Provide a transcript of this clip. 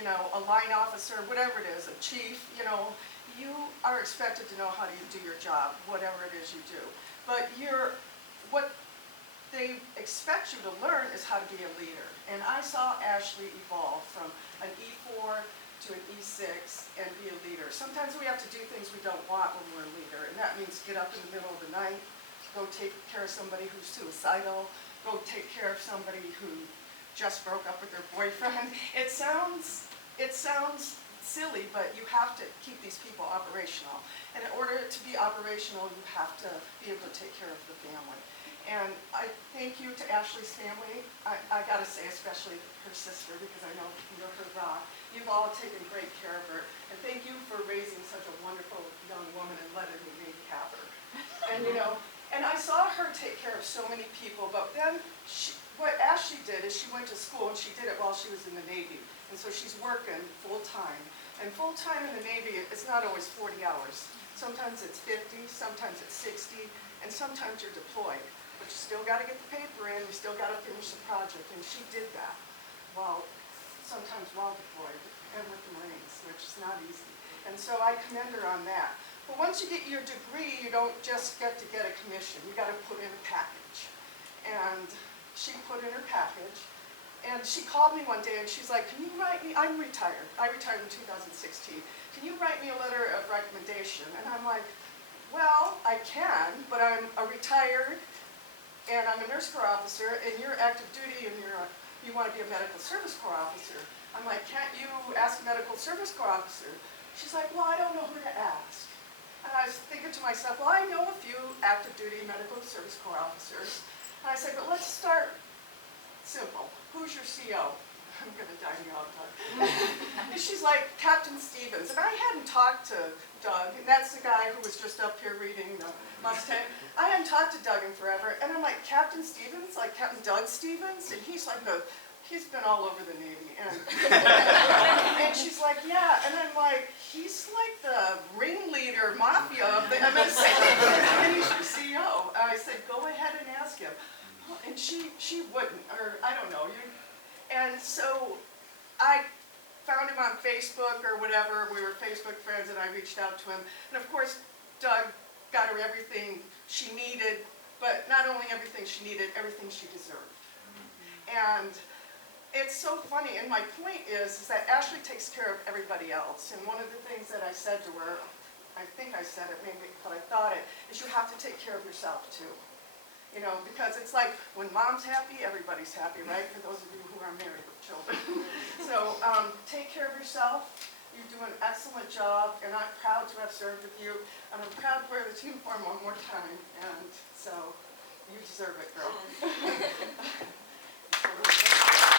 you know, a line officer, whatever it is, a chief, you know, you are expected to know how to do your job, whatever it is you do. But what they expect you to learn is how to be a leader. And I saw Ashley evolve from an E4 to an E6 and be a leader. Sometimes we have to do things we don't want when we're a leader, and that means get up in the middle of the night, go take care of somebody who's suicidal, go take care of somebody who just broke up with their boyfriend. It sounds silly, but you have to keep these people operational. And in order to be operational, you have to be able to take care of the family. And I thank you to Ashley's family. I gotta say, especially her sister, because I know you're her rock. You've all taken great care of her. And thank you for raising such a wonderful young woman and letting me maybe have her. And you know, and I saw her take care of so many people, but then what Ashley did is she went to school, and she did it while she was in the Navy. And so she's working full-time. And full-time in the Navy, it's not always 40 hours. Sometimes it's 50, sometimes it's 60, and sometimes you're deployed. But you still got to get the paper in, you still got to finish the project, and she did that sometimes while deployed and with the Marines, which is not easy. And so I commend her on that. But once you get your degree, you don't just get a commission. You got to put in a package. And she put in her package, and she called me one day, and she's like, can you write me, I'm retired. I retired in 2016. Can you write me a letter of recommendation? And I'm like, well, I can, but I'm a retired, and I'm a nurse corps officer, and you're active duty, and you want to be a medical service corps officer. I'm like, can't you ask a medical service corps officer? She's like, well, I don't know who to ask. And I was thinking to myself, well, I know a few active duty medical service corps officers. And I said, but let's start simple. Who's your CO? I'm going to die in the auditor. And she's like, Captain Stevens. And I hadn't talked to Doug, and that's the guy who was just up here reading the Mustang. I hadn't talked to Doug in forever, and I'm like, Captain Stevens? Like Captain Doug Stevens? And he's like, he's been all over the Navy. And she's like, yeah. And I'm like, he's like the ringleader mafia of the MSA. And he's your CEO. And I said, go ahead and ask him. And she wouldn't, or I don't know. And so I found him on Facebook or whatever. We were Facebook friends, and I reached out to him. And of course, Doug got her everything she needed, but not only everything she needed, everything she deserved. And it's so funny, and my point is that Ashley takes care of everybody else. And one of the things that I said to her, I think I said it maybe, but I thought it, is you have to take care of yourself too. You know, because it's like when mom's happy, everybody's happy, right? For those of you who are married with children. So take care of yourself. You do an excellent job, and I'm proud to have served with you. And I'm proud to wear this uniform one more time. And so you deserve it, girl.